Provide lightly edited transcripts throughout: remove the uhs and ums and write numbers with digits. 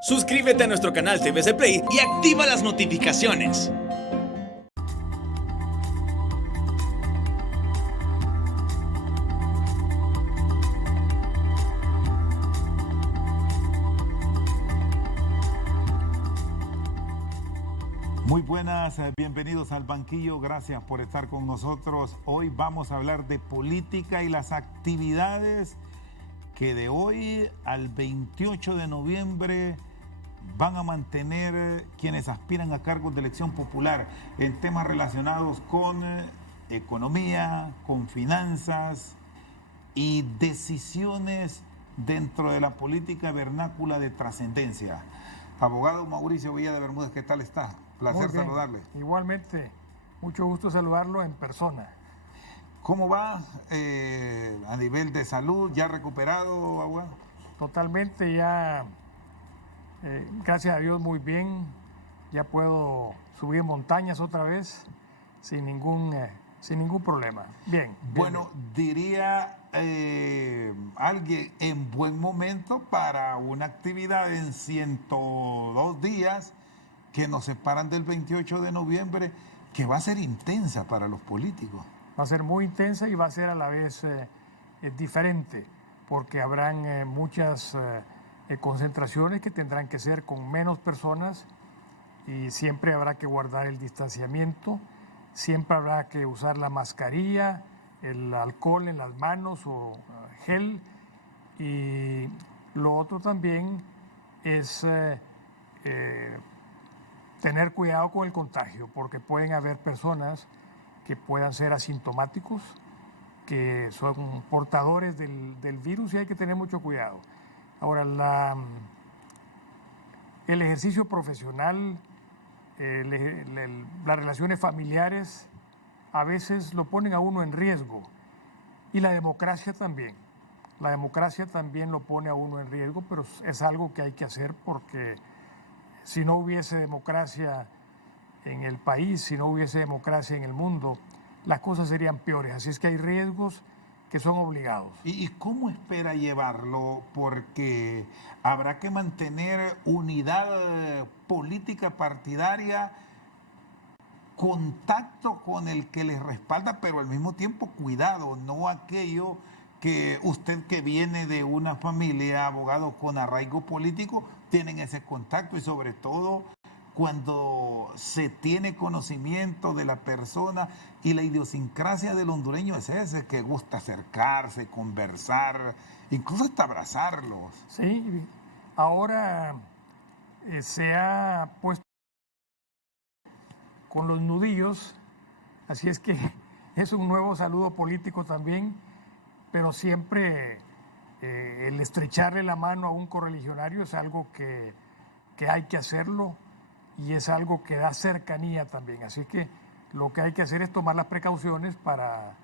Suscríbete a nuestro canal TVC Play y activa las notificaciones. Muy buenas, bienvenidos al banquillo, gracias por estar con nosotros. Hoy vamos a hablar de política y las actividades que de hoy al 28 de noviembre van a mantener quienes aspiran a cargos de elección popular en temas relacionados con economía, con finanzas y decisiones dentro de la política vernácula de trascendencia. Abogado Mauricio Villa de Bermúdez, ¿qué tal está? Placer saludarle. Igualmente, mucho gusto saludarlo en persona. ¿Cómo va a nivel de salud? ¿Ya recuperado, abogado? Totalmente, ya, gracias a Dios, muy bien. Ya puedo subir montañas otra vez sin ningún problema. Bien. Bueno, diría alguien en buen momento para una actividad en 102 días que nos separan del 28 de noviembre, que va a ser intensa para los políticos. Va a ser muy intensa y va a ser a la vez diferente, porque habrán muchas concentraciones que tendrán que ser con menos personas y siempre habrá que guardar el distanciamiento, siempre habrá que usar la mascarilla, el alcohol en las manos o gel, y lo otro también es tener cuidado con el contagio, porque pueden haber personas que puedan ser asintomáticos, que son portadores del virus, y hay que tener mucho cuidado. Ahora, el ejercicio profesional, las relaciones familiares, a veces lo ponen a uno en riesgo, y la democracia también. La democracia también lo pone a uno en riesgo, pero es algo que hay que hacer, porque si no hubiese democracia en el país, si no hubiese democracia en el mundo, las cosas serían peores. Así es que hay riesgos que son obligados. ¿Y cómo espera llevarlo? Porque habrá que mantener unidad política partidaria, contacto con el que les respalda, pero al mismo tiempo cuidado, no aquello que usted, que viene de una familia, abogado con arraigo político, tienen ese contacto, y sobre todo cuando se tiene conocimiento de la persona, y la idiosincrasia del hondureño es ese, que gusta acercarse, conversar, incluso hasta abrazarlos. Sí, ahora se ha puesto con los nudillos, así es que es un nuevo saludo político también, pero siempre el estrecharle la mano a un correligionario es algo que hay que hacerlo, y es algo que da cercanía también. Así que lo que hay que hacer es tomar las precauciones para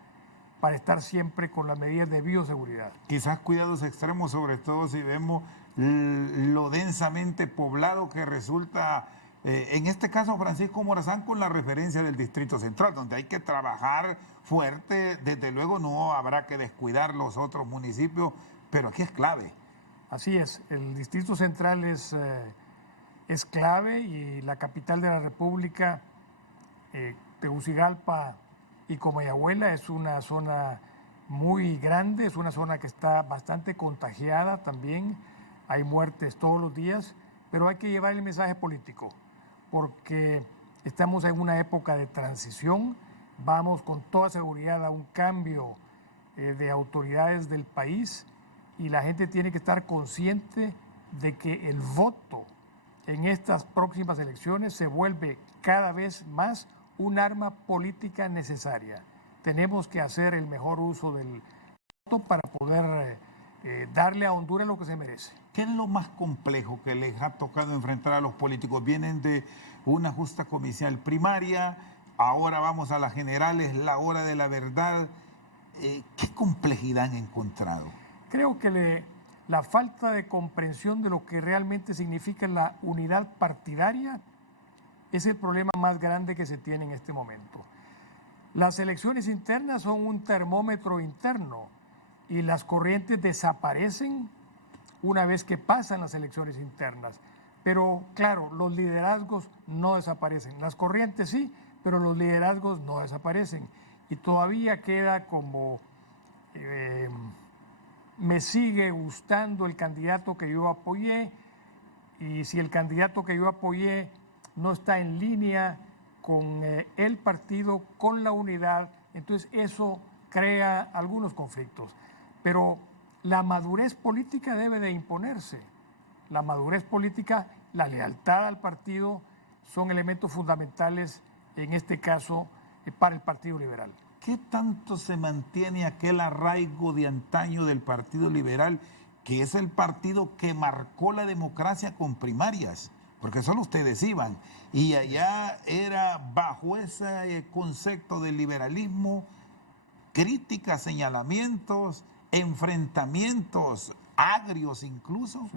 estar siempre con las medidas de bioseguridad. Quizás cuidados extremos, sobre todo si vemos lo densamente poblado que resulta, en este caso Francisco Morazán, con la referencia del Distrito Central, donde hay que trabajar fuerte. Desde luego no habrá que descuidar los otros municipios, pero aquí es clave. Así es, el Distrito Central es clave, y la capital de la República, Tegucigalpa y Comayagüela, es una zona muy grande, es una zona que está bastante contagiada también, hay muertes todos los días, pero hay que llevar el mensaje político, porque estamos en una época de transición, vamos con toda seguridad a un cambio de autoridades del país, y la gente tiene que estar consciente de que el voto en estas próximas elecciones se vuelve cada vez más un arma política necesaria. Tenemos que hacer el mejor uso del voto para poder darle a Honduras lo que se merece. ¿Qué es lo más complejo que les ha tocado enfrentar a los políticos? Vienen de una justa comicial primaria, ahora vamos a las generales, la hora de la verdad. ¿Qué complejidad han encontrado? Creo que la falta de comprensión de lo que realmente significa la unidad partidaria es el problema más grande que se tiene en este momento. Las elecciones internas son un termómetro interno, y las corrientes desaparecen una vez que pasan las elecciones internas. Pero claro, los liderazgos no desaparecen. Las corrientes sí, pero los liderazgos no desaparecen. Y todavía queda como, me sigue gustando el candidato que yo apoyé, y si el candidato que yo apoyé no está en línea con el partido, con la unidad, entonces eso crea algunos conflictos. Pero la madurez política debe de imponerse. La madurez política, la lealtad al partido son elementos fundamentales, en este caso, para el Partido Liberal. ¿Qué tanto se mantiene aquel arraigo de antaño del Partido Liberal, que es el partido que marcó la democracia con primarias? Porque solo ustedes iban. Y allá era bajo ese concepto del liberalismo, críticas, señalamientos, enfrentamientos agrios incluso,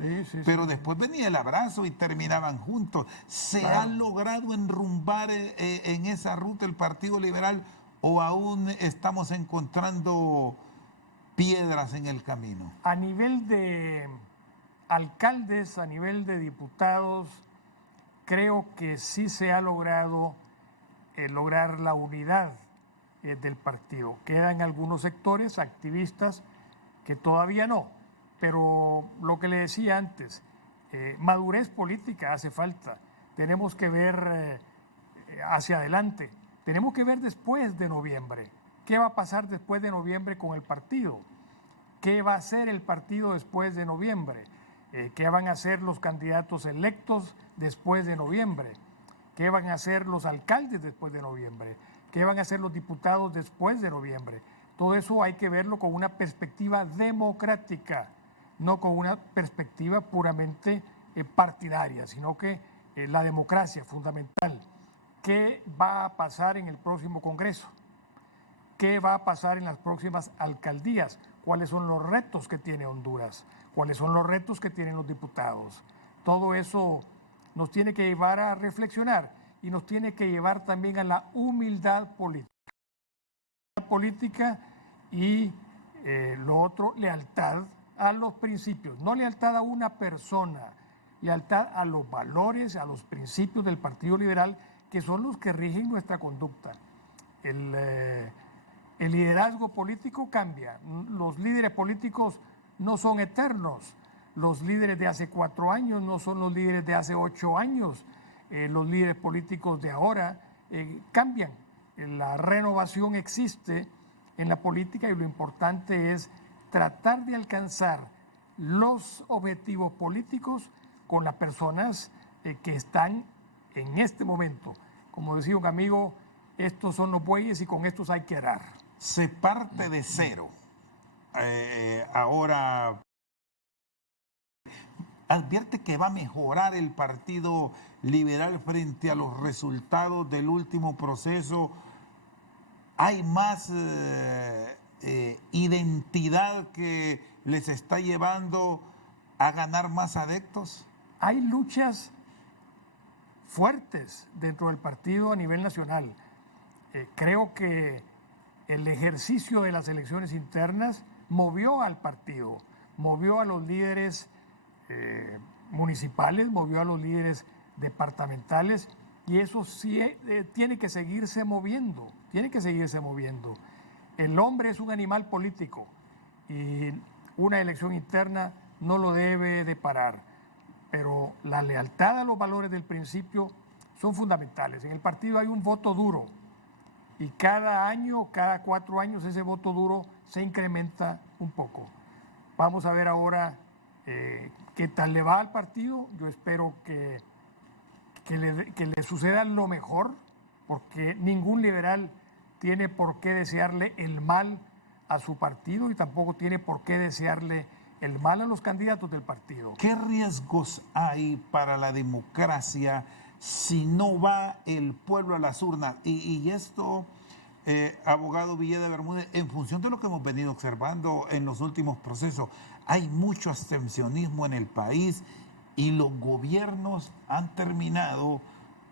pero después venía el abrazo y terminaban juntos. ¿Se ha logrado enrumbar en esa ruta el Partido Liberal o aún estamos encontrando piedras en el camino? A nivel de alcaldes, a nivel de diputados, creo que sí se ha logrado lograr la unidad del partido. Quedan algunos sectores activistas que todavía no, pero lo que le decía antes, madurez política hace falta. Tenemos que ver hacia adelante, tenemos que ver después de noviembre. ¿Qué va a pasar después de noviembre con el partido? ¿Qué va a hacer el partido después de noviembre? ¿Qué van a hacer los candidatos electos después de noviembre? ¿Qué van a hacer los alcaldes después de noviembre? ¿Qué van a hacer los diputados después de noviembre? Todo eso hay que verlo con una perspectiva democrática, no con una perspectiva puramente partidaria, sino que la democracia es fundamental. ¿Qué va a pasar en el próximo Congreso? ¿Qué va a pasar en las próximas alcaldías? ¿Cuáles son los retos que tiene Honduras? ¿Cuáles son los retos que tienen los diputados? Todo eso nos tiene que llevar a reflexionar y nos tiene que llevar también a la humildad política y lo otro, lealtad a los principios, no lealtad a una persona, lealtad a los valores, a los principios del Partido Liberal, que son los que rigen nuestra conducta. El liderazgo político cambia, los líderes políticos no son eternos, los líderes de hace 4 años no son los líderes de hace 8 años, los líderes políticos de ahora cambian, la renovación existe en la política y lo importante es tratar de alcanzar los objetivos políticos con las personas que están en este momento. Como decía un amigo, estos son los bueyes y con estos hay que arar. Se parte de cero. Ahora advierte que va a mejorar el Partido Liberal frente a los resultados del último proceso. Hay más identidad que les está llevando a ganar más adeptos. Hay luchas fuertes dentro del partido a nivel nacional. Creo que el ejercicio de las elecciones internas movió al partido, movió a los líderes municipales, movió a los líderes departamentales y eso sí tiene que seguirse moviendo, tiene que seguirse moviendo. El hombre es un animal político y una elección interna no lo debe de parar, pero la lealtad a los valores del principio son fundamentales. En el partido hay un voto duro y cada año, cada 4 años ese voto duro se incrementa un poco. Vamos a ver ahora qué tal le va al partido. Yo espero que le suceda lo mejor, porque ningún liberal tiene por qué desearle el mal a su partido y tampoco tiene por qué desearle el mal a los candidatos del partido. ¿Qué riesgos hay para la democracia si no va el pueblo a las urnas? Y esto, abogado Villeda Bermúdez, en función de lo que hemos venido observando en los últimos procesos, hay mucho abstencionismo en el país y los gobiernos han terminado,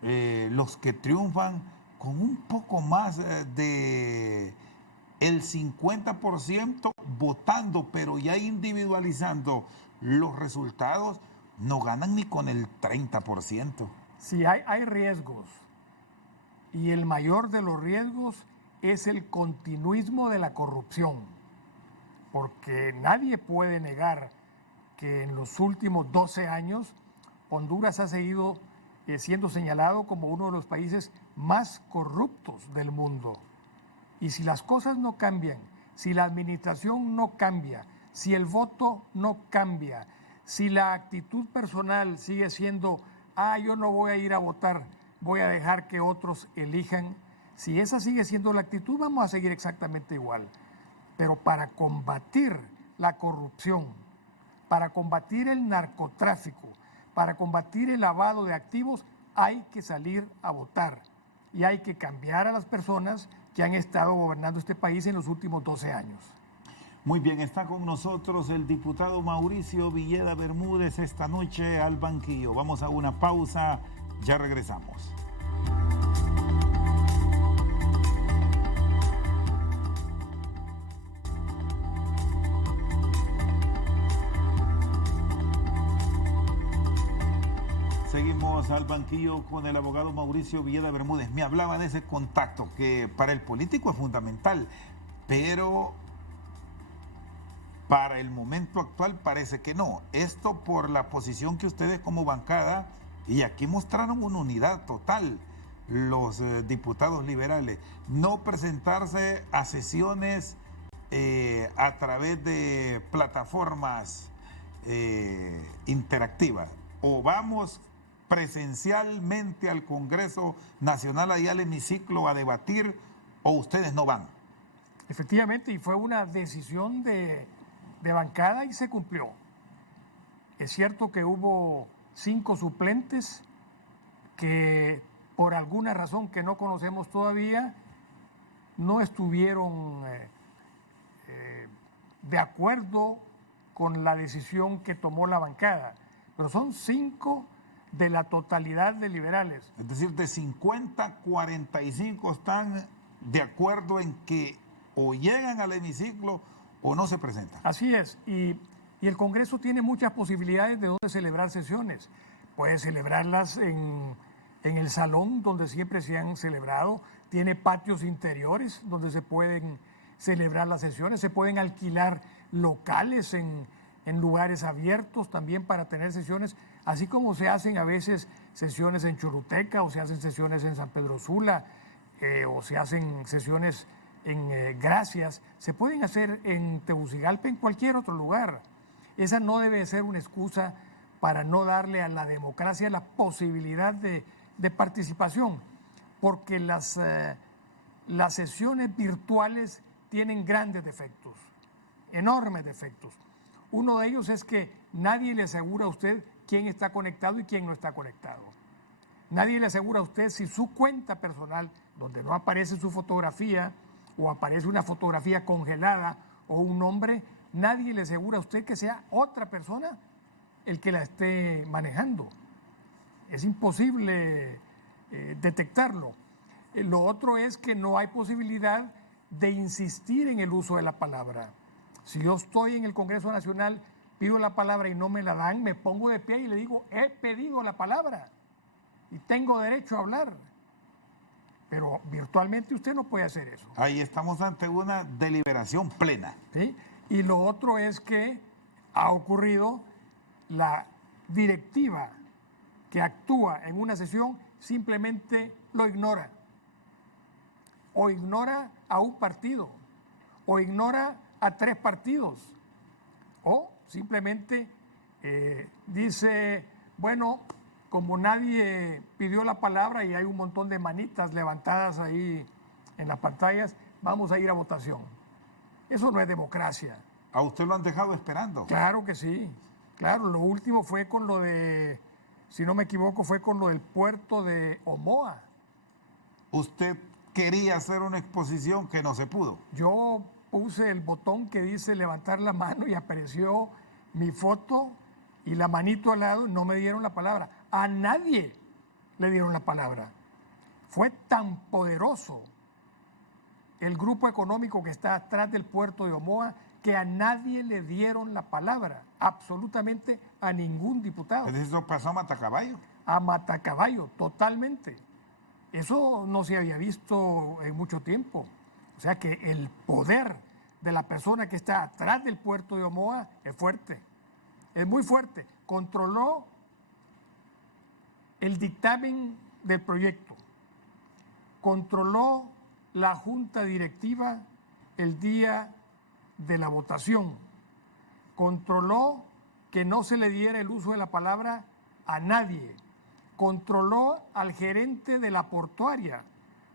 los que triunfan, con un poco más de el 50% votando, pero ya individualizando los resultados no ganan ni con el 30%. Sí, hay riesgos. Y el mayor de los riesgos es el continuismo de la corrupción. Porque nadie puede negar que en los últimos 12 años Honduras ha seguido siendo señalado como uno de los países más corruptos del mundo. Y si las cosas no cambian, si la administración no cambia, si el voto no cambia, si la actitud personal sigue siendo, yo no voy a ir a votar, voy a dejar que otros elijan, si esa sigue siendo la actitud, vamos a seguir exactamente igual. Pero para combatir la corrupción, para combatir el narcotráfico, para combatir el lavado de activos, hay que salir a votar y hay que cambiar a las personas que han estado gobernando este país en los últimos 12 años. Muy bien, está con nosotros el diputado Mauricio Villeda Bermúdez esta noche al banquillo. Vamos a una pausa, ya regresamos. Seguimos al banquillo con el abogado Mauricio Villeda Bermúdez. Me hablaba de ese contacto que para el político es fundamental, pero para el momento actual parece que no. Esto por la posición que ustedes como bancada, y aquí mostraron una unidad total, los diputados liberales, no presentarse a sesiones a través de plataformas interactivas. O vamos presencialmente al Congreso Nacional, allá al hemiciclo, a debatir, o ustedes no van. Efectivamente, y fue una decisión de bancada y se cumplió. Es cierto que hubo 5 suplentes que por alguna razón que no conocemos todavía no estuvieron de acuerdo con la decisión que tomó la bancada, pero son 5 de la totalidad de liberales. Es decir, de 50, 45 están de acuerdo en que o llegan al hemiciclo o no se presentan. Así es, y el Congreso tiene muchas posibilidades de dónde celebrar sesiones. Puede celebrarlas en el salón donde siempre se han celebrado, tiene patios interiores donde se pueden celebrar las sesiones, se pueden alquilar locales en lugares abiertos también para tener sesiones, así como se hacen a veces sesiones en Choluteca o se hacen sesiones en San Pedro Sula o se hacen sesiones en Gracias, se pueden hacer en Tegucigalpa, en cualquier otro lugar. Esa no debe ser una excusa para no darle a la democracia la posibilidad de participación, porque las sesiones virtuales tienen grandes defectos, enormes defectos. Uno de ellos es que nadie le asegura a usted quién está conectado y quién no está conectado. Nadie le asegura a usted si su cuenta personal, donde no aparece su fotografía o aparece una fotografía congelada o un nombre, nadie le asegura a usted que sea otra persona el que la esté manejando. Es imposible detectarlo. Lo otro es que no hay posibilidad de insistir en el uso de la palabra. Si yo estoy en el Congreso Nacional, pido la palabra y no me la dan, me pongo de pie y le digo, he pedido la palabra y tengo derecho a hablar. Pero virtualmente usted no puede hacer eso. Ahí estamos ante una deliberación plena. ¿Sí? Y lo otro es que ha ocurrido la directiva que actúa en una sesión simplemente lo ignora. O ignora a un partido, o ignora a 3 partidos, o simplemente dice, bueno, como nadie pidió la palabra y hay un montón de manitas levantadas ahí en las pantallas, vamos a ir a votación. Eso no es democracia. ¿A usted lo han dejado esperando? Claro que sí. Claro, lo último fue con lo de, si no me equivoco, fue con lo del puerto de Omoa. Usted quería hacer una exposición que no se pudo. Yo puse el botón que dice levantar la mano y apareció mi foto y la manito al lado, no me dieron la palabra. A nadie le dieron la palabra. Fue tan poderoso el grupo económico que está atrás del puerto de Omoa que a nadie le dieron la palabra, absolutamente a ningún diputado. ¿Eso pasó a Matacaballo? A matacaballo, totalmente. Eso no se había visto en mucho tiempo. O sea que el poder de la persona que está atrás del puerto de Omoa es fuerte, es muy fuerte. Controló el dictamen del proyecto, controló la junta directiva el día de la votación, controló que no se le diera el uso de la palabra a nadie, controló al gerente de la portuaria,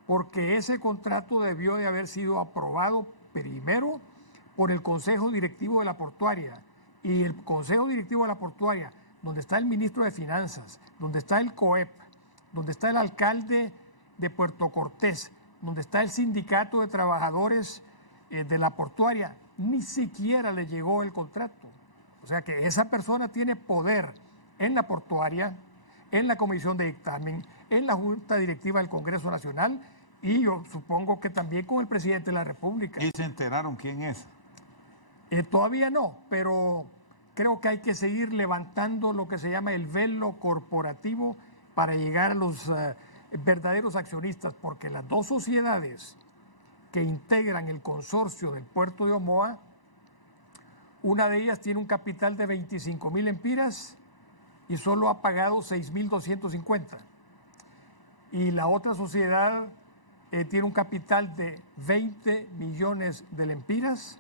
porque ese contrato debió de haber sido aprobado primero por el Consejo Directivo de la Portuaria, y el Consejo Directivo de la Portuaria, donde está el ministro de Finanzas, donde está el COEP, donde está el alcalde de Puerto Cortés, donde está el sindicato de trabajadores de la portuaria, ni siquiera le llegó el contrato. O sea que esa persona tiene poder en la portuaria, en la comisión de dictamen, en la Junta Directiva del Congreso Nacional, y yo supongo que también con el presidente de la República. ¿Y se enteraron quién es? Todavía no, pero creo que hay que seguir levantando lo que se llama el velo corporativo para llegar a los verdaderos accionistas, porque las dos sociedades que integran el consorcio del puerto de Omoa, una de ellas tiene un capital de 25,000 lempiras y solo ha pagado 6,250. Y la otra sociedad tiene un capital de 20 millones de lempiras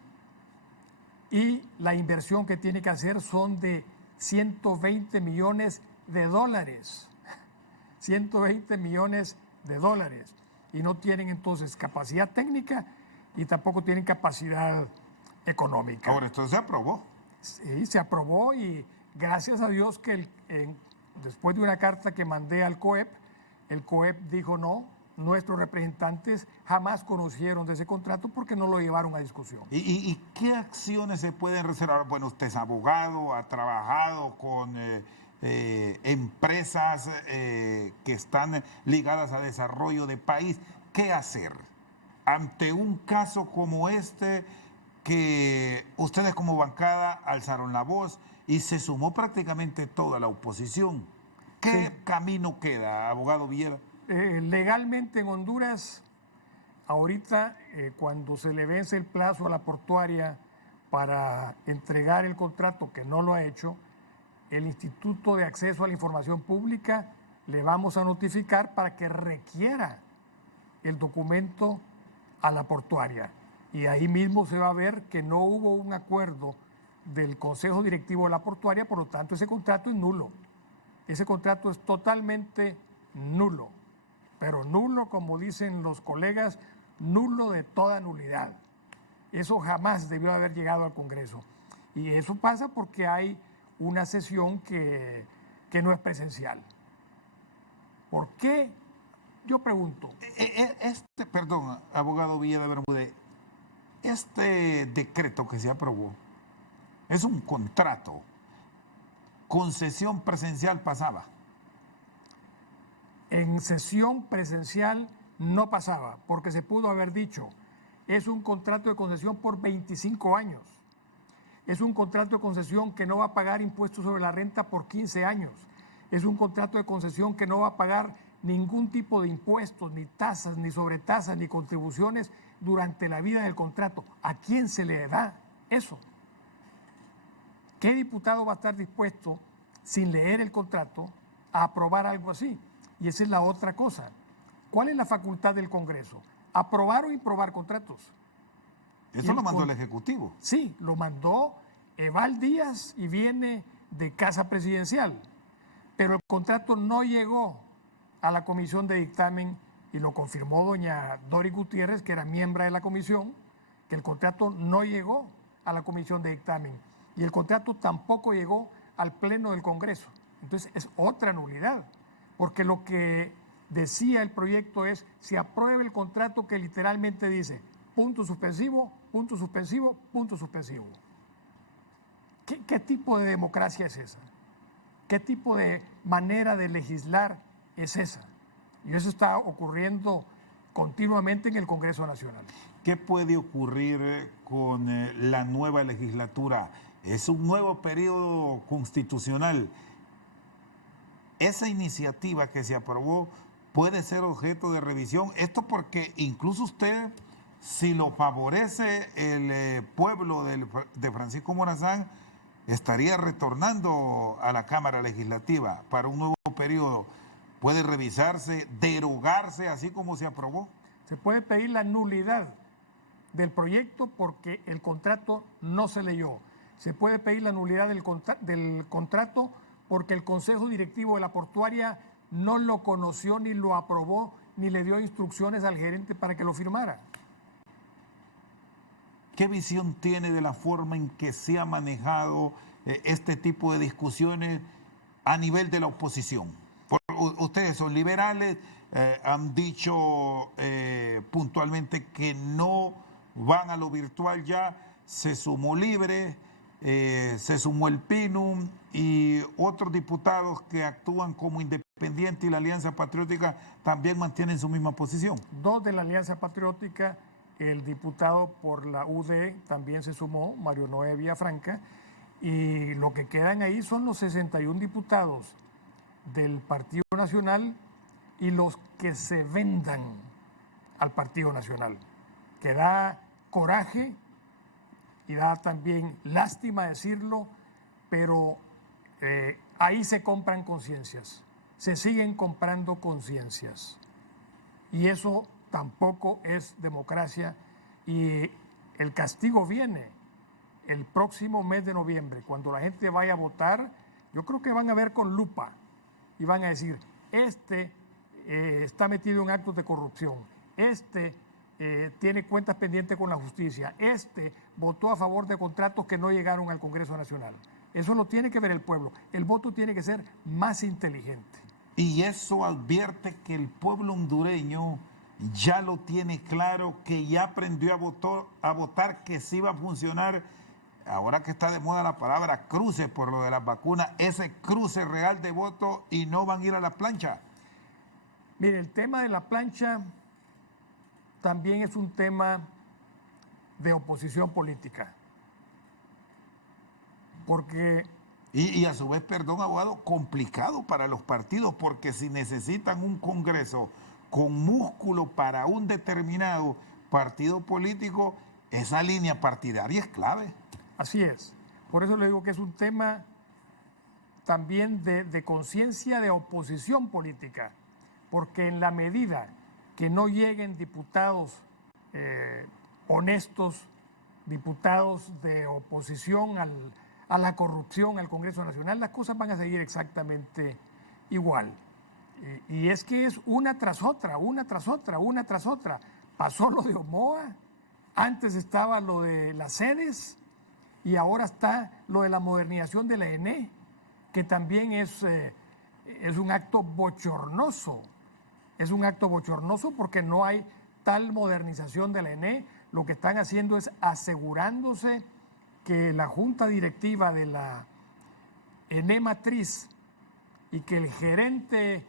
y la inversión que tiene que hacer son de 120 millones de dólares. 120 millones de dólares. Y no tienen entonces capacidad técnica y tampoco tienen capacidad económica. Ahora, esto se aprobó. Sí, se aprobó y gracias a Dios que después de una carta que mandé al COEP, el COEP dijo no, nuestros representantes jamás conocieron de ese contrato porque no lo llevaron a discusión. ¿Y qué acciones se pueden reservar? Bueno, usted es abogado, ha trabajado con empresas que están ligadas a desarrollo de país. ¿Qué hacer ante un caso como este que ustedes como bancada alzaron la voz y se sumó prácticamente toda la oposición? ¿Qué camino queda, abogado Villeda? Legalmente en Honduras, ahorita cuando se le vence el plazo a la portuaria para entregar el contrato, que no lo ha hecho, el Instituto de Acceso a la Información Pública le vamos a notificar para que requiera el documento a la portuaria. Y ahí mismo se va a ver que no hubo un acuerdo del Consejo Directivo de la Portuaria, por lo tanto ese contrato es nulo. Ese contrato es totalmente nulo, pero nulo, como dicen los colegas, nulo de toda nulidad. Eso jamás debió haber llegado al Congreso. Y eso pasa porque hay una sesión que no es presencial. ¿Por qué? Yo pregunto. Perdón, abogado Villeda Bermúdez, este decreto que se aprobó es un contrato. Con sesión presencial pasaba. En sesión presencial no pasaba, porque se pudo haber dicho, es un contrato de concesión por 25 años. Es un contrato de concesión que no va a pagar impuestos sobre la renta por 15 años. Es un contrato de concesión que no va a pagar ningún tipo de impuestos, ni tasas, ni sobretasas, ni contribuciones durante la vida del contrato. ¿A quién se le da eso? ¿Qué diputado va a estar dispuesto, sin leer el contrato, a aprobar algo así? Y esa es la otra cosa. ¿Cuál es la facultad del Congreso? ¿Aprobar o improbar contratos? Eso lo mandó el Ejecutivo. Sí, lo mandó Eval Díaz y viene de Casa Presidencial. Pero el contrato no llegó a la comisión de dictamen y lo confirmó doña Dori Gutiérrez, que era miembro de la comisión, que el contrato no llegó a la comisión de dictamen y el contrato tampoco llegó al Pleno del Congreso. Entonces es otra nulidad, porque lo que decía el proyecto es, se apruebe el contrato que literalmente dice punto suspensivo, punto suspensivo, punto suspensivo. ¿Qué tipo de democracia es esa? ¿Qué tipo de manera de legislar es esa? Y eso está ocurriendo continuamente en el Congreso Nacional. ¿Qué puede ocurrir con la nueva legislatura. Es un nuevo periodo constitucional. Esa iniciativa que se aprobó puede ser objeto de revisión. Esto porque incluso usted, si lo favorece el pueblo de Francisco Morazán, estaría retornando a la Cámara Legislativa para un nuevo periodo. ¿Puede revisarse, derogarse así como se aprobó? Se puede pedir la nulidad del proyecto porque el contrato no se leyó. Se puede pedir la nulidad del contrato porque el Consejo Directivo de la Portuaria no lo conoció, ni lo aprobó, ni le dio instrucciones al gerente para que lo firmara. ¿Qué visión tiene de la forma en que se ha manejado este tipo de discusiones a nivel de la oposición? Ustedes son liberales, han dicho puntualmente que no van a lo virtual ya, se sumó Libre, se sumó el PINUM y otros diputados que actúan como independientes y la Alianza Patriótica también mantienen su misma posición. Dos de la Alianza Patriótica, el diputado por la UD también se sumó, Mario Noé Villafranca, y lo que quedan ahí son los 61 diputados del Partido Nacional y los que se vendan al Partido Nacional, que da coraje y da también lástima decirlo, pero ahí se compran conciencias, se siguen comprando conciencias y eso tampoco es democracia y el castigo viene el próximo mes de noviembre, cuando la gente vaya a votar. Yo creo que van a ver con lupa y van a decir, está metido en actos de corrupción, tiene cuentas pendientes con la justicia, votó a favor de contratos que no llegaron al Congreso Nacional. Eso lo tiene que ver el pueblo. El voto tiene que ser más inteligente. Y eso advierte que el pueblo hondureño ya lo tiene claro, que ya aprendió a votar, que sí va a funcionar. Ahora que está de moda la palabra cruce por lo de las vacunas, ese cruce real de voto y no van a ir a la plancha. Mire, el tema de la plancha también es un tema de oposición política. Porque... Y a su vez, perdón, abogado, complicado para los partidos, porque si necesitan un Congreso con músculo para un determinado partido político, esa línea partidaria es clave. Así es. Por eso le digo que es un tema también de conciencia de oposición política, porque en la medida que no lleguen diputados honestos, diputados de oposición a la corrupción al Congreso Nacional, las cosas van a seguir exactamente igual. Y es que es una tras otra, una tras otra, una tras otra. Pasó lo de Omoa, antes estaba lo de las sedes y ahora está lo de la modernización de la ENE, que también es un acto bochornoso. Es un acto bochornoso porque no hay tal modernización de la ENE. Lo que están haciendo es asegurándose que la junta directiva de la ENE Matriz y que el gerente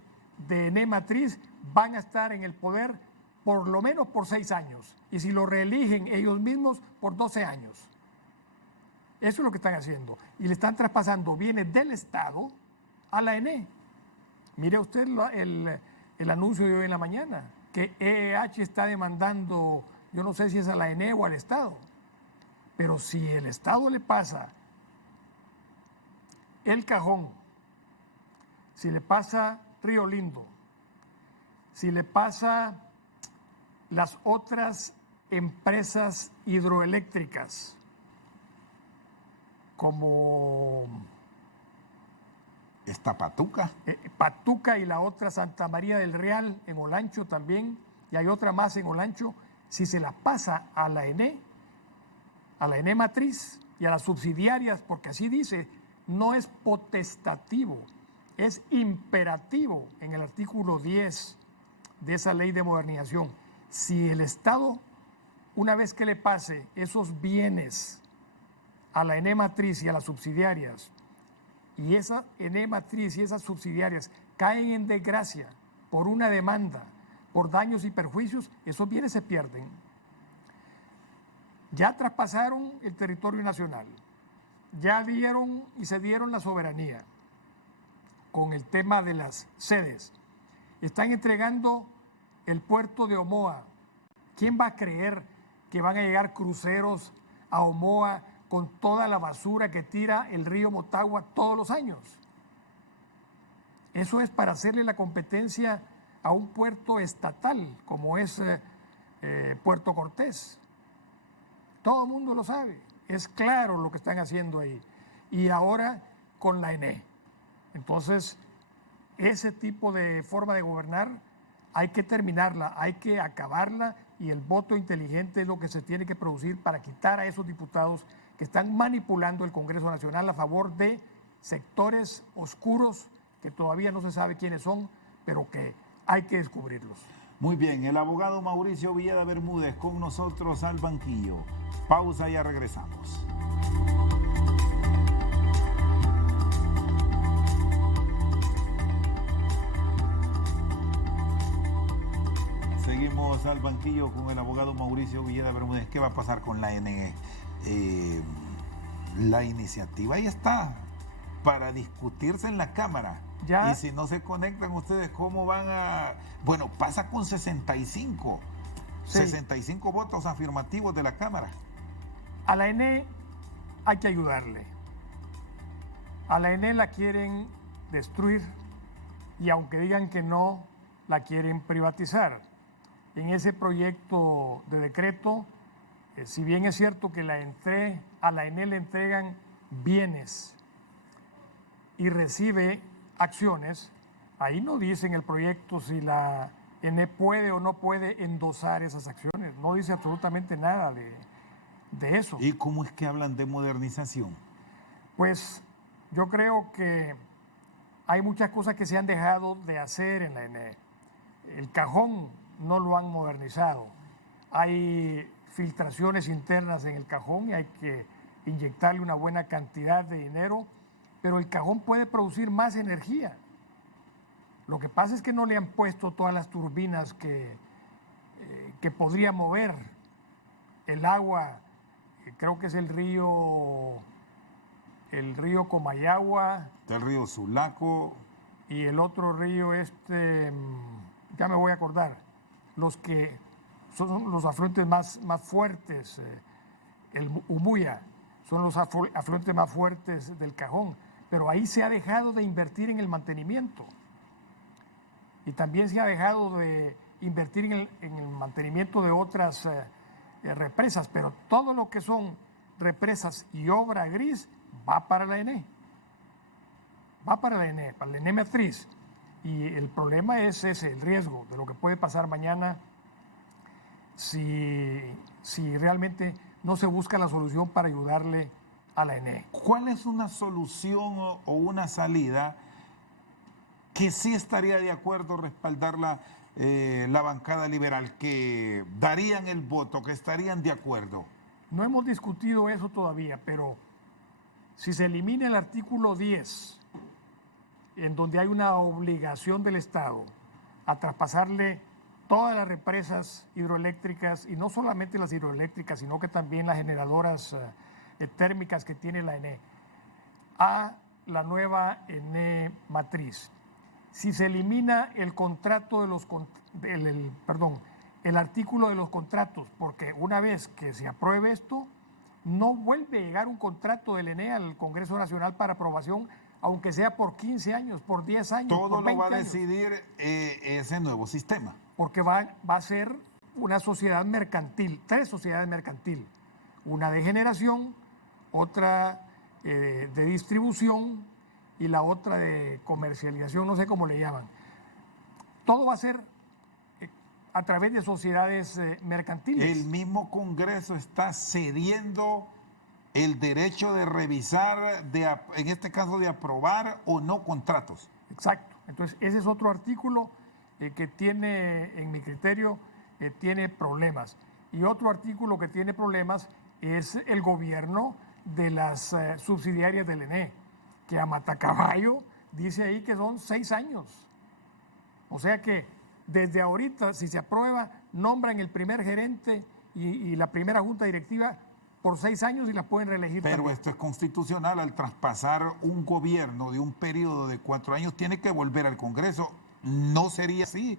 de ENE Matriz van a estar en el poder por lo menos por 6 años. Y si lo reeligen ellos mismos, por 12 años. Eso es lo que están haciendo. Y le están traspasando bienes del Estado a la ENE. Mire usted el anuncio de hoy en la mañana, que EEH está demandando, yo no sé si es a la ENE o al Estado, pero si el Estado le pasa El Cajón, si le pasa Río Lindo, si le pasa las otras empresas hidroeléctricas, como está Patuca. Patuca y la otra Santa María del Real en Olancho también, y hay otra más en Olancho, si se la pasa a la ENE Matriz y a las subsidiarias, porque así dice, no es potestativo, es imperativo en el artículo 10 de esa ley de modernización. Si el Estado, una vez que le pase esos bienes a la ENE Matriz y a las subsidiarias, y esa ENE Matriz y esas subsidiarias caen en desgracia por una demanda, por daños y perjuicios, esos bienes se pierden. Ya traspasaron el territorio nacional, ya dieron y se dieron la soberanía con el tema de las sedes. Están entregando el puerto de Omoa. ¿Quién va a creer que van a llegar cruceros a Omoa con toda la basura que tira el río Motagua todos los años? Eso es para hacerle la competencia a un puerto estatal como es Puerto Cortés. Todo el mundo lo sabe, es claro lo que están haciendo ahí. Y ahora con la ENE. Entonces, ese tipo de forma de gobernar hay que terminarla, hay que acabarla, y el voto inteligente es lo que se tiene que producir para quitar a esos diputados que están manipulando el Congreso Nacional a favor de sectores oscuros que todavía no se sabe quiénes son, pero que hay que descubrirlos. Muy bien, el abogado Mauricio Villeda Bermúdez con nosotros al banquillo. Pausa y ya regresamos. Seguimos al banquillo con el abogado Mauricio Villeda Bermúdez. ¿Qué va a pasar con la NE? La iniciativa ahí está para discutirse en la Cámara. Ya. Y si no se conectan ustedes, ¿cómo van a...? Bueno, pasa con 65. Sí. 65 votos afirmativos de la Cámara. A la ENE hay que ayudarle. A la ENE la quieren destruir y aunque digan que no, la quieren privatizar. En ese proyecto de decreto, si bien es cierto que a la ENE le entregan bienes y recibe acciones, ahí no dice en el proyecto si la ENE puede o no puede endosar esas acciones. No dice absolutamente nada de eso. ¿Y cómo es que hablan de modernización? Pues yo creo que hay muchas cosas que se han dejado de hacer en la ENE. El cajón no lo han modernizado. Hay filtraciones internas en el cajón y hay que inyectarle una buena cantidad de dinero, pero el cajón puede producir más energía. Lo que pasa es que no le han puesto todas las turbinas que podría mover el agua. Creo que es el río Comayagua. El río Sulaco. Y el otro río ya me voy a acordar, los que son los afluentes más fuertes, el Umuya, son los afluentes más fuertes del cajón, pero ahí se ha dejado de invertir en el mantenimiento y también se ha dejado de invertir en el mantenimiento de otras represas, pero todo lo que son represas y obra gris va para la ENE, para la ENE matriz. Y el problema es ese, el riesgo de lo que puede pasar mañana si realmente no se busca la solución para ayudarle a la ENE. ¿Cuál es una solución o una salida que sí estaría de acuerdo respaldar la bancada liberal, que darían el voto, que estarían de acuerdo? No hemos discutido eso todavía, pero si se elimina el artículo 10, en donde hay una obligación del Estado a traspasarle todas las represas hidroeléctricas, y no solamente las hidroeléctricas, sino que también las generadoras térmicas que tiene la ENE, a la nueva ENE matriz. Si se elimina el contrato el artículo de los contratos, porque una vez que se apruebe esto, no vuelve a llegar un contrato del ENE al Congreso Nacional para aprobación, aunque sea por 15 años, por 10 años, todo por 20 lo va a años. decidir ese nuevo sistema. Porque va a ser una sociedad mercantil, 3 sociedades mercantiles, una de generación, otra de distribución y la otra de comercialización, no sé cómo le llaman. Todo va a ser a través de sociedades mercantiles. El mismo Congreso está cediendo el derecho de revisar, en este caso de aprobar o no contratos. Exacto. Entonces, ese es otro artículo que tiene, en mi criterio, tiene problemas. Y otro artículo que tiene problemas es el gobierno de las subsidiarias del ENE, que a matacaballo dice ahí que son 6 años. O sea que desde ahorita, si se aprueba, nombran el primer gerente y la primera junta directiva por 6 años y las pueden reelegir. Pero también. esto es constitucional, al traspasar un gobierno de un periodo de 4 años tiene que volver al Congreso. No sería así.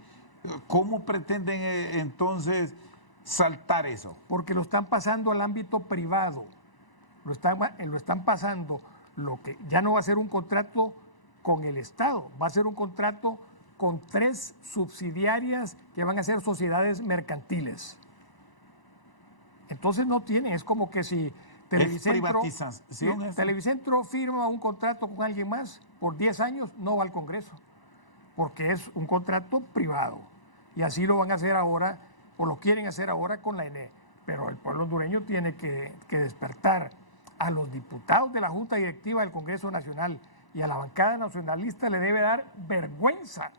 ¿Cómo pretenden entonces saltar eso? Porque lo están pasando al ámbito privado, lo están pasando, lo que ya no va a ser un contrato con el Estado, va a ser un contrato con 3 subsidiarias que van a ser sociedades mercantiles. Entonces no tiene, es como que si Televicentro firma un contrato con alguien más por 10 años, no va al Congreso, porque es un contrato privado. Y así lo van a hacer ahora, o lo quieren hacer ahora con la ENE. Pero el pueblo hondureño tiene que despertar a los diputados de la Junta Directiva del Congreso Nacional y a la bancada nacionalista le debe dar vergüenza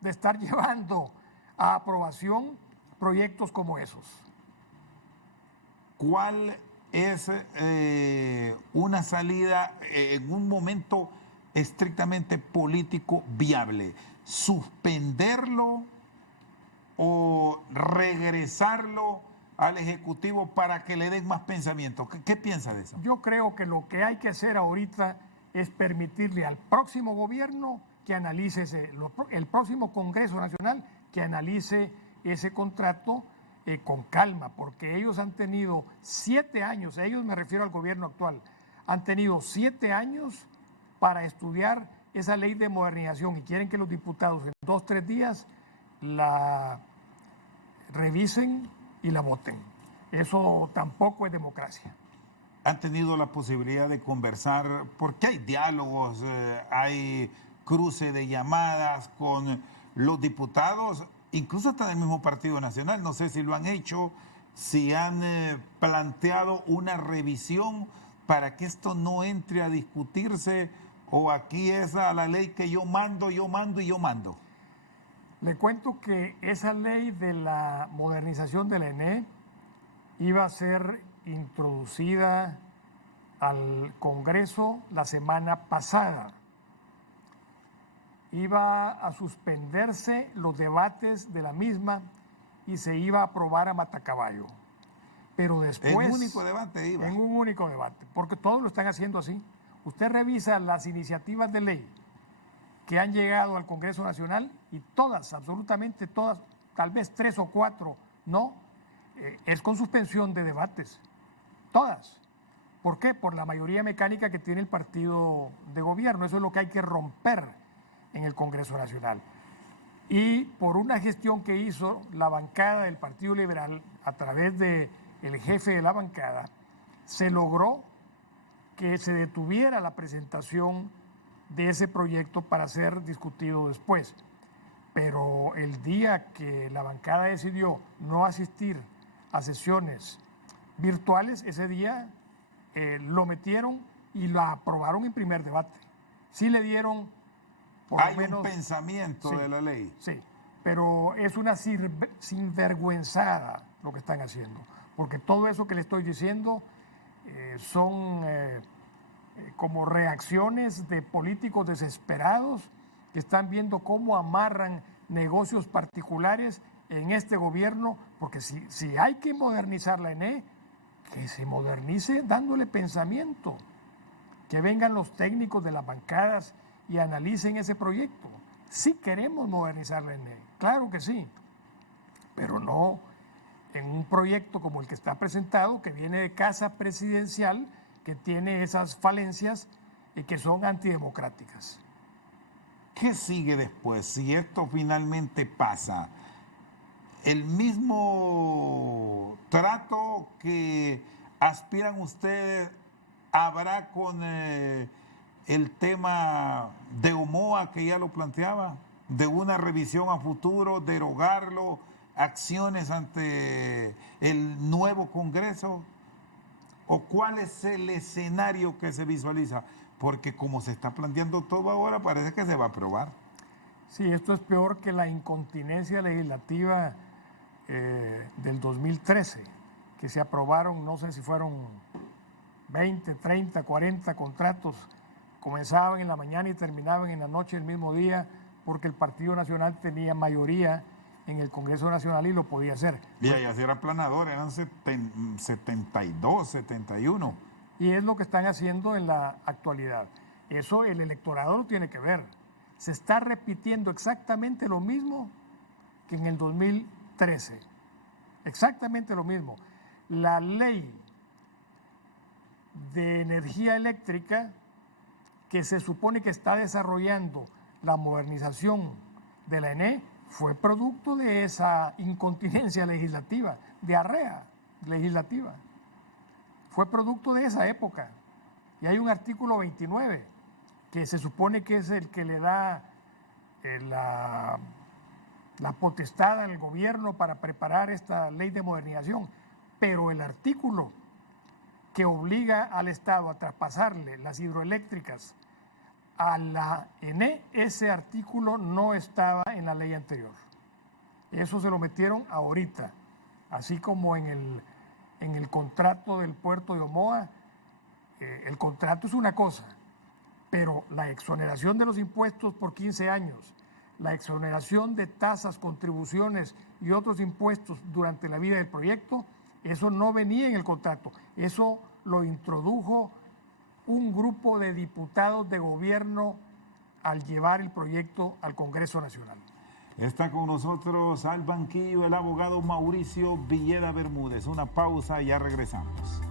de estar llevando a aprobación proyectos como esos. ¿Cuál es una salida en un momento estrictamente político viable? ¿Suspenderlo o regresarlo al Ejecutivo para que le den más pensamiento? ¿Qué piensa de eso? Yo creo que lo que hay que hacer ahorita es permitirle al próximo gobierno que analice el próximo Congreso Nacional que analice ese contrato con calma, porque ellos han tenido 7 años, ellos me refiero al gobierno actual, han tenido 7 años para estudiar esa ley de modernización y quieren que los diputados en 2 o 3 días la revisen y la voten. Eso tampoco es democracia. ¿Han tenido la posibilidad de conversar? Porque hay diálogos, hay cruce de llamadas con los diputados, incluso hasta del mismo Partido Nacional. No sé si lo han hecho, si han planteado una revisión para que esto no entre a discutirse, o aquí es a la ley que yo mando y yo mando. Le cuento que esa ley de la modernización de la ENE iba a ser introducida al Congreso la semana pasada. Iba a suspenderse los debates de la misma y se iba a aprobar a matacaballo. Pero después... En un único debate iba. En un único debate, porque todos lo están haciendo así. Usted revisa las iniciativas de ley que han llegado al Congreso Nacional y todas, absolutamente todas, tal vez 3 o 4, no, es con suspensión de debates. Todas. ¿Por qué? Por la mayoría mecánica que tiene el partido de gobierno. Eso es lo que hay que romper en el Congreso Nacional. Y por una gestión que hizo la bancada del Partido Liberal a través del jefe de la bancada, se logró que se detuviera la presentación de ese proyecto para ser discutido después. Pero el día que la bancada decidió no asistir a sesiones virtuales, ese día lo metieron y lo aprobaron en primer debate. Sí le dieron por Hay lo menos... un pensamiento de la ley. Sí, pero es una sinvergüenzada lo que están haciendo, porque todo eso que le estoy diciendo son como reacciones de políticos desesperados que están viendo cómo amarran negocios particulares en este gobierno, porque si hay que modernizar la ENE, que se modernice dándole pensamiento, que vengan los técnicos de las bancadas y analicen ese proyecto. Sí queremos modernizar la ENE, claro que sí, pero no en un proyecto como el que está presentado, que viene de casa presidencial, que tiene esas falencias y que son antidemocráticas. ¿Qué sigue después? Si esto finalmente pasa, el mismo trato que aspiran ustedes habrá con el tema de Omoa, que ya lo planteaba, de una revisión a futuro, derogarlo, acciones ante el nuevo Congreso. ¿O cuál es el escenario que se visualiza? Porque como se está planteando todo ahora, parece que se va a aprobar. Sí, esto es peor que la incontinencia legislativa del 2013, que se aprobaron, no sé si fueron 20, 30, 40 contratos, comenzaban en la mañana y terminaban en la noche del mismo día, porque el Partido Nacional tenía mayoría en el Congreso Nacional y lo podía hacer. Y allá sí era planador, eran 72, 71. Y es lo que están haciendo en la actualidad. Eso el electorado lo tiene que ver. Se está repitiendo exactamente lo mismo que en el 2013. Exactamente lo mismo. La ley de energía eléctrica que se supone que está desarrollando la modernización de la ENE fue producto de esa incontinencia legislativa, diarrea legislativa. Fue producto de esa época. Y hay un artículo 29 que se supone que es el que le da la potestad al gobierno para preparar esta ley de modernización. Pero el artículo que obliga al Estado a traspasarle las hidroeléctricas a la ENE, ese artículo no estaba en la ley anterior. Eso se lo metieron ahorita, así como en el contrato del puerto de Omoa. El contrato es una cosa, pero la exoneración de los impuestos por 15 años, la exoneración de tasas, contribuciones y otros impuestos durante la vida del proyecto, eso no venía en el contrato. Eso lo introdujo un grupo de diputados de gobierno al llevar el proyecto al Congreso Nacional. Está con nosotros al banquillo el abogado Mauricio Villeda Bermúdez. Una pausa y ya regresamos.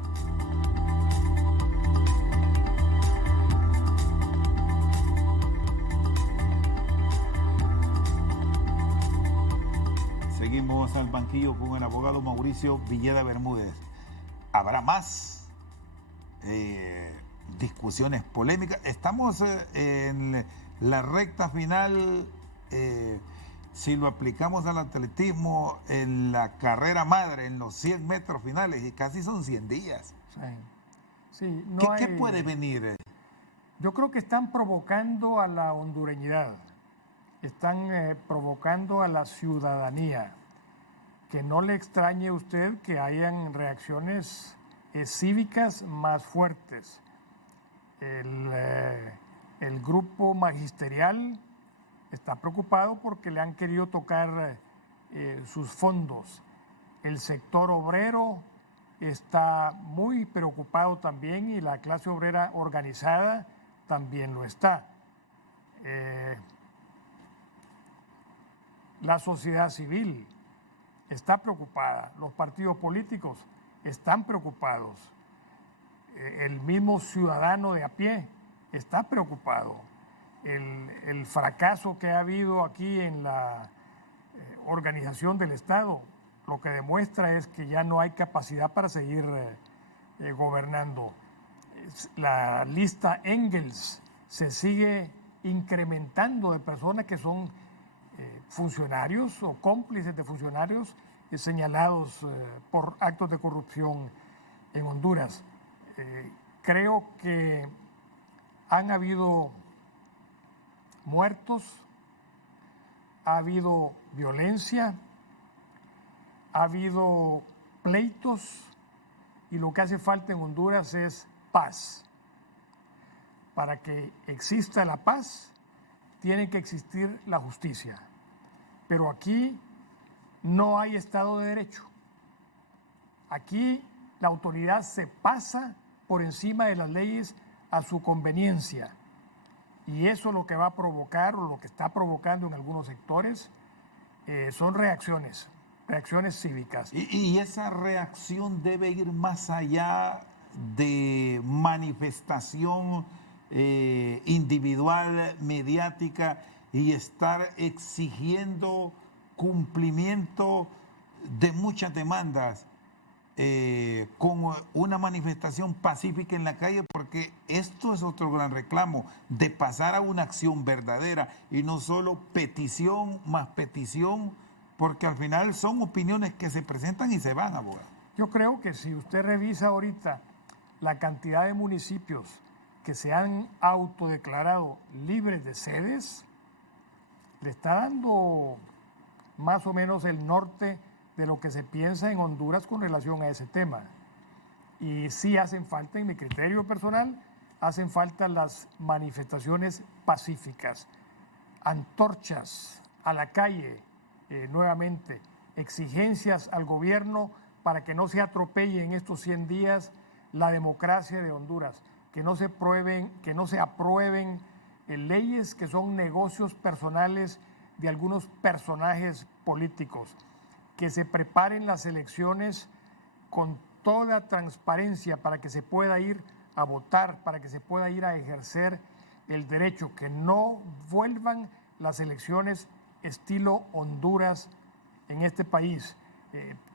Seguimos al banquillo con el abogado Mauricio Villeda Bermúdez. ¿Habrá más discusiones polémicas? Estamos en la recta final, si lo aplicamos al atletismo, en la carrera madre, en los 100 metros finales, y casi son 100 días. Sí, ¿Qué puede venir? Yo creo que están provocando a la hondureñidad, están provocando a la ciudadanía. Que no le extrañe a usted que hayan reacciones cívicas más fuertes. El grupo magisterial está preocupado porque le han querido tocar sus fondos. El sector obrero está muy preocupado también y la clase obrera organizada también lo está. La sociedad civil está preocupada, los partidos políticos están preocupados, el mismo ciudadano de a pie está preocupado. El fracaso que ha habido aquí en la organización del Estado lo que demuestra es que ya no hay capacidad para seguir gobernando. La lista Engels se sigue incrementando de personas que son funcionarios o cómplices de funcionarios señalados por actos de corrupción en Honduras. Creo que han habido muertos, ha habido violencia, ha habido pleitos y lo que hace falta en Honduras es paz. Para que exista la paz, tiene que existir la justicia. Pero aquí no hay Estado de Derecho. Aquí la autoridad se pasa por encima de las leyes a su conveniencia. Y eso lo que va a provocar, o lo que está provocando en algunos sectores, son reacciones cívicas. Y esa reacción debe ir más allá de manifestación individual, mediática, y estar exigiendo cumplimiento de muchas demandas con una manifestación pacífica en la calle, porque esto es otro gran reclamo, de pasar a una acción verdadera y no solo petición más petición, porque al final son opiniones que se presentan y se van, abogado. Yo creo que si usted revisa ahorita la cantidad de municipios que se han autodeclarado libres de sedes, le está dando más o menos el norte de lo que se piensa en Honduras con relación a ese tema. Y sí hacen falta, en mi criterio personal, hacen falta las manifestaciones pacíficas, antorchas a la calle, nuevamente exigencias al gobierno para que no se atropelle en estos 100 días la democracia de Honduras, que no se aprueben leyes que son negocios personales de algunos personajes políticos, que se preparen las elecciones con toda transparencia para que se pueda ir a votar, para que se pueda ir a ejercer el derecho, que no vuelvan las elecciones estilo Honduras en este país.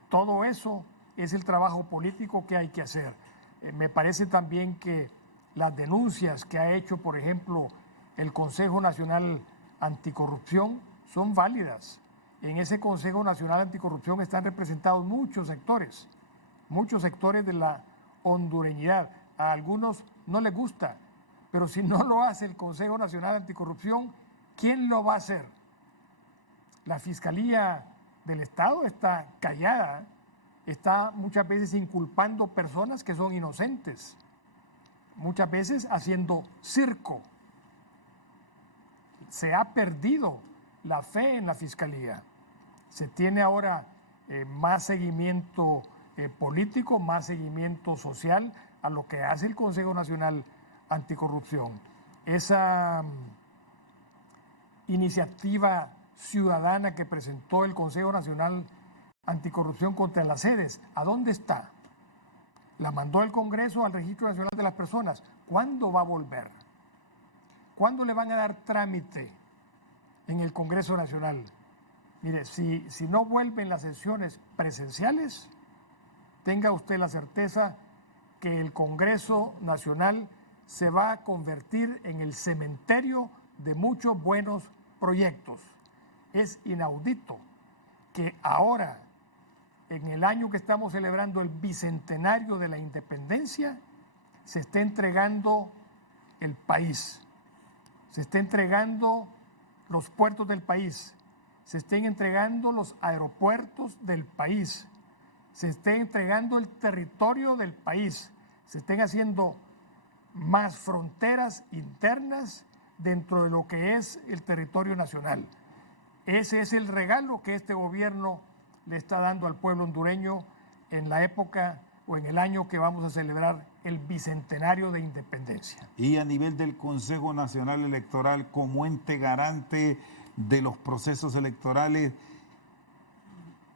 Todo eso es el trabajo político que hay que hacer. Me parece también que las denuncias que ha hecho, por ejemplo, el Consejo Nacional Anticorrupción son válidas. En ese Consejo Nacional Anticorrupción están representados muchos sectores de la hondureñidad. A algunos no les gusta, pero si no lo hace el Consejo Nacional Anticorrupción, ¿quién lo va a hacer? La Fiscalía del Estado está callada, está muchas veces inculpando personas que son inocentes, muchas veces haciendo circo. Se ha perdido la fe en la Fiscalía. Se tiene ahora más seguimiento político, más seguimiento social a lo que hace el Consejo Nacional Anticorrupción. Esa iniciativa ciudadana que presentó el Consejo Nacional Anticorrupción contra las sedes, ¿a dónde está? La mandó el Congreso al Registro Nacional de las Personas. ¿Cuándo va a volver? ¿Cuándo le van a dar trámite en el Congreso Nacional? Mire, si no vuelven las sesiones presenciales, tenga usted la certeza que el Congreso Nacional se va a convertir en el cementerio de muchos buenos proyectos. Es inaudito que ahora, en el año que estamos celebrando el bicentenario de la independencia, se esté entregando el país, se esté entregando los puertos del país, se estén entregando los aeropuertos del país, se esté entregando el territorio del país, se estén haciendo más fronteras internas dentro de lo que es el territorio nacional. Ese es el regalo que este gobierno le está dando al pueblo hondureño en la época o en el año que vamos a celebrar el bicentenario de independencia. Y a nivel del Consejo Nacional Electoral, como ente garante de los procesos electorales,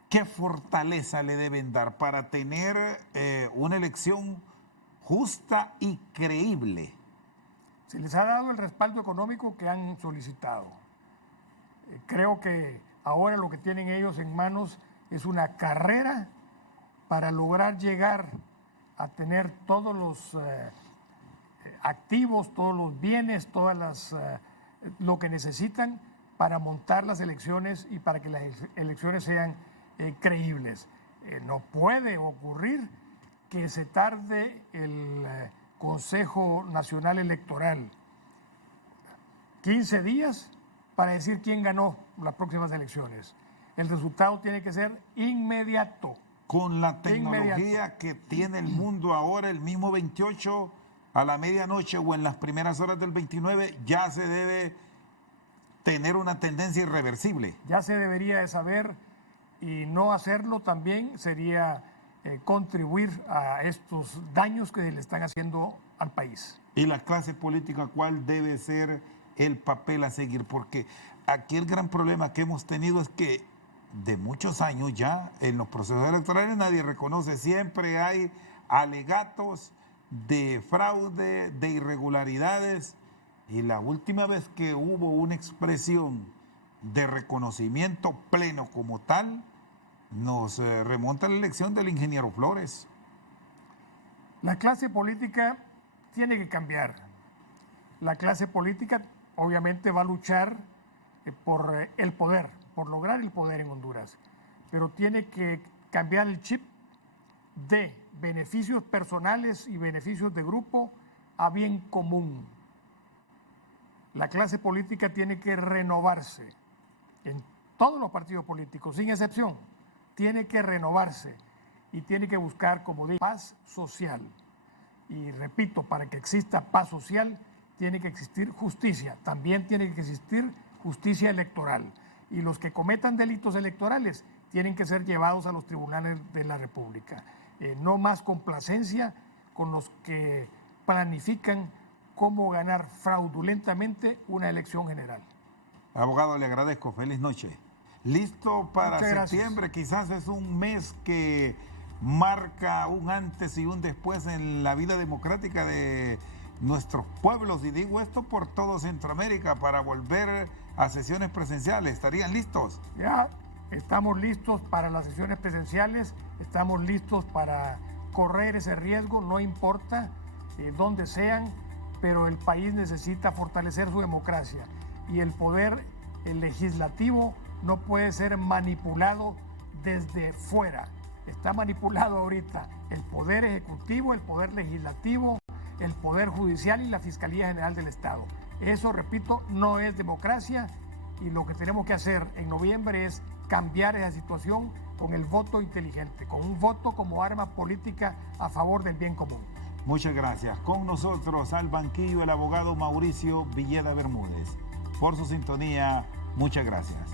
¿qué fortaleza le deben dar para tener una elección justa y creíble? Se les ha dado el respaldo económico que han solicitado. Creo que ahora lo que tienen ellos en manos es una carrera para lograr llegar a tener todos los activos, todos los bienes, lo que necesitan para montar las elecciones y para que las elecciones sean creíbles. No puede ocurrir que se tarde el Consejo Nacional Electoral 15 días para decir quién ganó las próximas elecciones. El resultado tiene que ser inmediato. Con la tecnología que tiene el mundo ahora, el mismo 28 a la medianoche o en las primeras horas del 29, ya se debe tener una tendencia irreversible. Ya se debería de saber, y no hacerlo también sería contribuir a estos daños que le están haciendo al país. ¿Y la clase política cuál debe ser el papel a seguir? Porque aquí el gran problema que hemos tenido es que de muchos años ya en los procesos electorales nadie reconoce, siempre hay alegatos de fraude, de irregularidades, y la última vez que hubo una expresión de reconocimiento pleno como tal, nos remonta a la elección del ingeniero Flores. La clase política tiene que cambiar. La clase política obviamente va a luchar por el poder, por lograr el poder en Honduras, pero tiene que cambiar el chip de beneficios personales y beneficios de grupo a bien común. La clase política tiene que renovarse en todos los partidos políticos, sin excepción. Tiene que renovarse y tiene que buscar, como digo, paz social. Y repito, para que exista paz social, tiene que existir justicia. También tiene que existir justicia electoral. y los que cometan delitos electorales tienen que ser llevados a los tribunales de la República. No más complacencia con los que planifican cómo ganar fraudulentamente una elección general. Abogado, le agradezco. Feliz noche. Listo para Muchas septiembre. Quizás es un mes que marca un antes y un después en la vida democrática de nuestros pueblos. Y digo esto por todo Centroamérica para volver a sesiones presenciales. ¿Estarían listos? Ya estamos listos para las sesiones presenciales, estamos listos para correr ese riesgo, no importa dónde sean, pero el país necesita fortalecer su democracia y el poder legislativo no puede ser manipulado desde fuera. Está manipulado ahorita el poder ejecutivo, el poder legislativo, el poder judicial y la Fiscalía General del Estado. Eso, repito, no es democracia y lo que tenemos que hacer en noviembre es cambiar esa situación con el voto inteligente, con un voto como arma política a favor del bien común. Muchas gracias. Con nosotros al banquillo el abogado Mauricio Villeda Bermúdez. Por su sintonía, muchas gracias.